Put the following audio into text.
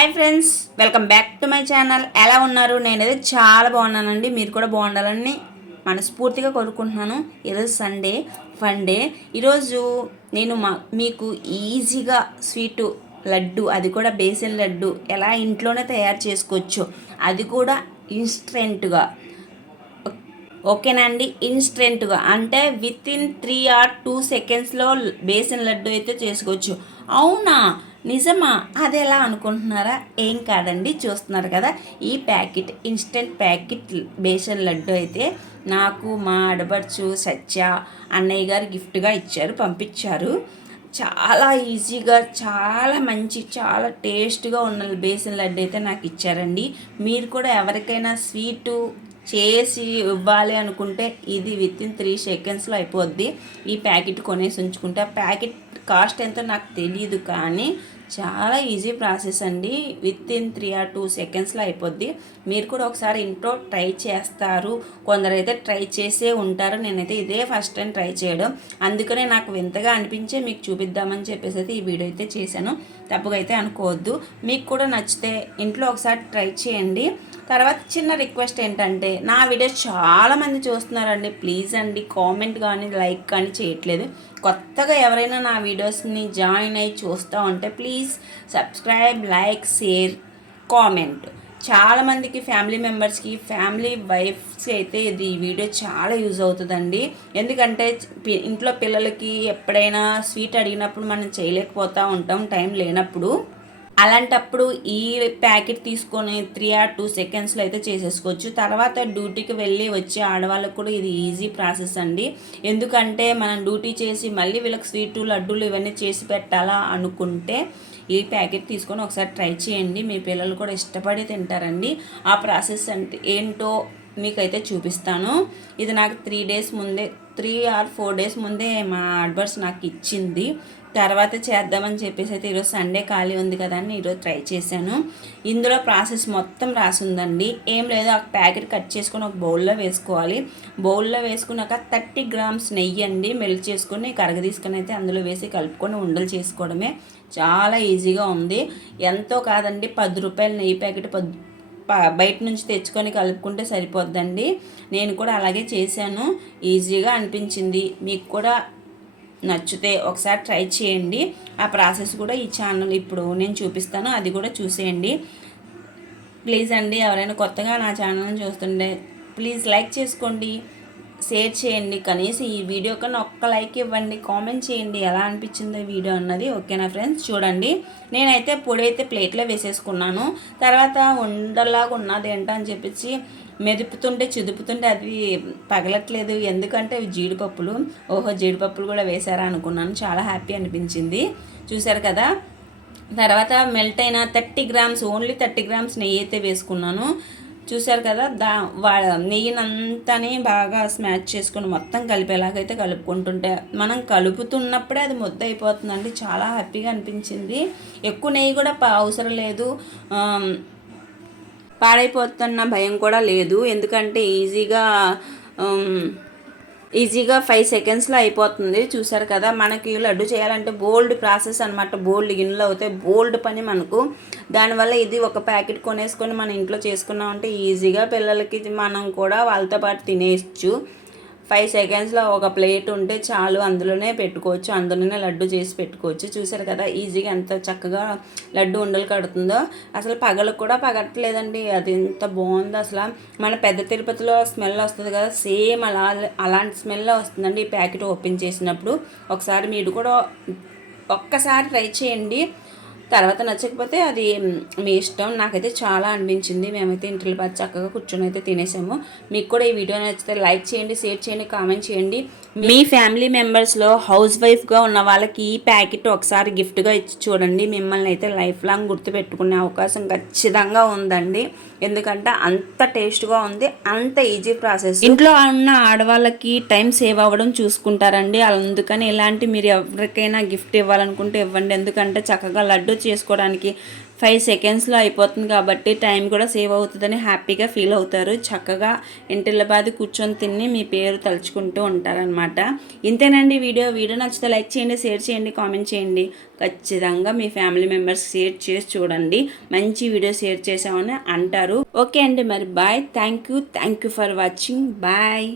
Hi friends welcome back to my channel. ఎలా ఉన్నారు? నేనైతే చాలా బాగున్నానండి. మీరు కూడా బాగుండాలని మనస్ఫూర్తిగా కోరుకుంటున్నాను. ఈరోజు సండే ఫన్ డే ఈరోజు నేను మా మీకు ఈజీగా స్వీటు లడ్డు అది కూడా బేసన్ లడ్డు ఎలా ఇంట్లోనే తయారు చేసుకోవచ్చు అది కూడా ఇన్స్టెంట్గా ఓకేనా అండి ఇన్స్టెంట్గా అంటే within three or two సెకండ్స్లో బేసన్ లడ్డు అయితే చేసుకోవచ్చు. అవునా? నిజమా? అది ఎలా అనుకుంటున్నారా? ఏం కాదండి చూస్తున్నారు కదా ఈ packet instant packet besan laddu అయితే నాకు మా ఆడబడుచు సత్య అన్నయ్య గారు గిఫ్ట్గా ఇచ్చారు పంపించారు. చాలా ఈజీగా చాలా మంచి చాలా టేస్ట్గా ఉన్న బేసన్ లడ్డు అయితే నాకు ఇచ్చారండి. మీరు కూడా ఎవరికైనా స్వీటు చేసి ఇవ్వాలి అనుకుంటే ఇది విత్ ఇన్ త్రీ సెకండ్స్లో అయిపోద్ది. ఈ ప్యాకెట్ కొనేసి ఉంచుకుంటే ఆ ప్యాకెట్ కాస్ట్ ఎంతో నాకు తెలియదు కానీ చాలా ఈజీ ప్రాసెస్ అండి. Within three or two సెకండ్స్లో అయిపోద్ది. మీరు కూడా ఒకసారి ఇంట్లో ట్రై చేస్తారు. కొందరైతే ట్రై చేసే ఉంటారు. నేనైతే ఇదే ఫస్ట్ టైం ట్రై చేయడం. అందుకనే నాకు వింతగా అనిపించే మీకు చూపిద్దామని చెప్పేసి అయితే ఈ వీడియో అయితే చేశాను. తప్పుగా అయితే అనుకోవద్దు. మీకు కూడా నచ్చితే ఇంట్లో ఒకసారి ట్రై చేయండి. తర్వాత చిన్న రిక్వెస్ట్ ఏంటంటే నా వీడియోస్ చాలామంది చూస్తున్నారండి. ప్లీజ్ అండి కామెంట్ కానీ లైక్ కానీ చేయట్లేదు. కొత్తగా ఎవరైనా నా వీడియోస్ని జాయిన్ అయ్యి చూస్తూ ఉంటే please subscribe like share comment. చాలామందికి ఫ్యామిలీ మెంబర్స్కి ఫ్యామిలీ వైఫ్స్కి అయితే ఇది వీడియో చాలా యూజ్ అవుతుందండి. ఎందుకంటే ఇంట్లో పిల్లలకి ఎప్పుడైనా స్వీట్ అడిగినప్పుడు మనం చేయలేకపోతూ ఉంటాం టైం లేనప్పుడు. అలాంటప్పుడు ఈ ప్యాకెట్ తీసుకొని త్రీ ఆర్ టూ సెకండ్స్లో అయితే చేసేసుకోవచ్చు. తర్వాత డ్యూటీకి వెళ్ళి వచ్చే ఆడవాళ్ళకు కూడా ఇది ఈజీ ప్రాసెస్ అండి. ఎందుకంటే మనం డ్యూటీ చేసి మళ్ళీ వీళ్ళకి స్వీటు లడ్డూలు ఇవన్నీ చేసి పెట్టాలా అనుకుంటే ఈ ప్యాకెట్ తీసుకొని ఒకసారి ట్రై చేయండి. మీ పిల్లలు కూడా ఇష్టపడి తింటారండి. ఆ ప్రాసెస్ అంటే ఏంటో మీకైతే చూపిస్తాను. ఇది నాకు త్రీ డేస్ ముందే త్రీ ఆర్ ఫోర్ డేస్ ముందే మా అడ్వర్స్ నాకు ఇచ్చింది. తర్వాత చేద్దామని చెప్పేసి అయితే ఈరోజు సండే ఖాళీ ఉంది కదా అని ఈరోజు ట్రై చేశాను. ఇందులో ప్రాసెస్ మొత్తం రాసిందండి. ఏం లేదు ఆ ప్యాకెట్ కట్ చేసుకొని ఒక బౌల్లో వేసుకోవాలి. బౌల్లో వేసుకున్నాక థర్టీ గ్రామ్స్ నెయ్యి అండి మెల్ట్ చేసుకొని కరగ తీసుకొని అయితే అందులో వేసి కలుపుకొని ఉండలు చేసుకోవడమే. చాలా ఈజీగా ఉంది. ఎంతో కాదండి పది రూపాయల నెయ్యి ప్యాకెట్ పది బయట నుంచి తెచ్చుకొని కలుపుకుంటే సరిపోద్దండి. నేను కూడా అలాగే చేశాను. ఈజీగా అనిపించింది. మీకు కూడా నచ్చితే ఒకసారి ట్రై చేయండి. ఆ ప్రాసెస్ కూడా ఈ ఛానల్ ఇప్పుడు నేను చూపిస్తాను. అది కూడా చూసేయండి. ప్లీజ్ అండి ఎవరైనా కొత్తగా నా ఛానల్ని చూస్తుండే ప్లీజ్ లైక్ చేసుకోండి షేర్ చేయండి. కనీసం ఈ వీడియో కన్నా ఒక్క లైక్ ఇవ్వండి కామెంట్ చేయండి. ఎలా అనిపించిందో వీడియో అన్నది ఓకేనా ఫ్రెండ్స్? చూడండి. నేనైతే పొడి అయితే ప్లేట్లో వేసేసుకున్నాను. తర్వాత ఉండలాగా ఉన్నది ఏంటని చెప్పేసి మెదుపుతుంటే చిదుపుతుంటే అది పగలట్లేదు. ఎందుకంటే అవి జీడిపప్పులు. ఓహో జీడిపప్పులు కూడా వేశారా అనుకున్నాను. చాలా హ్యాపీ అనిపించింది. చూశారు కదా? తర్వాత మెల్ట్ అయిన thirty grams only thirty grams నెయ్యి అయితే వేసుకున్నాను. చూశారు కదా? దా వా నెయ్యినంతని బాగా స్మాచ్ చేసుకుని మొత్తం కలిపేలాగైతే కలుపుకుంటుంటే మనం కలుపుతున్నప్పుడే అది ముద్ద అయిపోతుందండి. చాలా హ్యాపీగా అనిపించింది. ఎక్కువ నెయ్యి కూడా అవసరం లేదు. పాడైపోతున్న భయం కూడా లేదు. ఎందుకంటే ఈజీగా ఈజీగా ఫైవ్ సెకండ్స్లో అయిపోతుంది. చూసారు కదా మనకి లడ్డు చేయాలంటే బోల్డ్ ప్రాసెస్ అనమాట బోల్డ్ గిన్నెలు అవుతాయి బోల్డ్ పని మనకు. దానివల్ల ఇది ఒక ప్యాకెట్ కొనేసుకొని మన ఇంట్లో చేసుకున్నామంటే ఈజీగా పిల్లలకి మనం కూడా వాళ్ళతో పాటు తినేయచ్చు. ఫైవ్ సెకండ్స్లో ఒక ప్లేట్ ఉంటే చాలు అందులోనే పెట్టుకోవచ్చు. అందులోనే లడ్డు చేసి పెట్టుకోవచ్చు. చూసారు కదా ఈజీగా ఎంత చక్కగా లడ్డు ఉండలు కడుతుందో. అసలు పగలకు కూడా పగట్లేదండి. అది ఎంత బాగుందో అసలు. మన పెద్ద తిరుపతిలో స్మెల్ వస్తుంది కదా సేమ్ అలా అలాంటి స్మెల్ వస్తుందండి ఈ ప్యాకెట్ ఓపెన్ చేసినప్పుడు. ఒకసారి మీరు కూడా ఒక్కసారి ట్రై చేయండి. తర్వాత నచ్చకపోతే అది మ్, ఇష్టం. నాకైతే చాలా అనిపించింది. మేమైతే ఇంట్లో పాటు చక్కగా కూర్చొని అయితే తినేసాము. మీకు కూడా ఈ వీడియో నచ్చితే లైక్ చేయండి షేర్ చేయండి కామెంట్ చేయండి. మీ ఫ్యామిలీ మెంబర్స్లో హౌస్ వైఫ్గా ఉన్న వాళ్ళకి ఈ ప్యాకెట్ ఒకసారి గిఫ్ట్గా ఇచ్చి చూడండి. మిమ్మల్ని అయితే లైఫ్ లాంగ్ గుర్తుపెట్టుకునే అవకాశం ఖచ్చితంగా ఉందండి. ఎందుకంటే అంత టేస్ట్గా ఉంది అంత ఈజీ ప్రాసెస్ ఇంట్లో ఉన్న ఆడవాళ్ళకి టైం సేవ్ అవ్వడం చూసుకుంటారండి. అందుకని ఇలాంటి మీరు ఎవరికైనా గిఫ్ట్ ఇవ్వాలనుకుంటే ఇవ్వండి. ఎందుకంటే చక్కగా లడ్డు చేసుకోవడానికి ఫైవ్ సెకండ్స్లో అయిపోతుంది కాబట్టి టైం కూడా సేవ్ అవుతుందని హ్యాపీగా ఫీల్ అవుతారు. చక్కగా ఇంటిల్ల బాది కూర్చొని తిని మీ పేరు తలుచుకుంటూ ఉంటారనమాట ఇంతేనండి వీడియో. వీడియో నచ్చితే లైక్ చేయండి షేర్ చేయండి కామెంట్ చేయండి. ఖచ్చితంగా మీ ఫ్యామిలీ మెంబర్స్ షేర్ చేసి చూడండి. మంచి వీడియో షేర్ చేసామని అంటారు. ఓకే అండి మరి. Bye thank you thank you for watching bye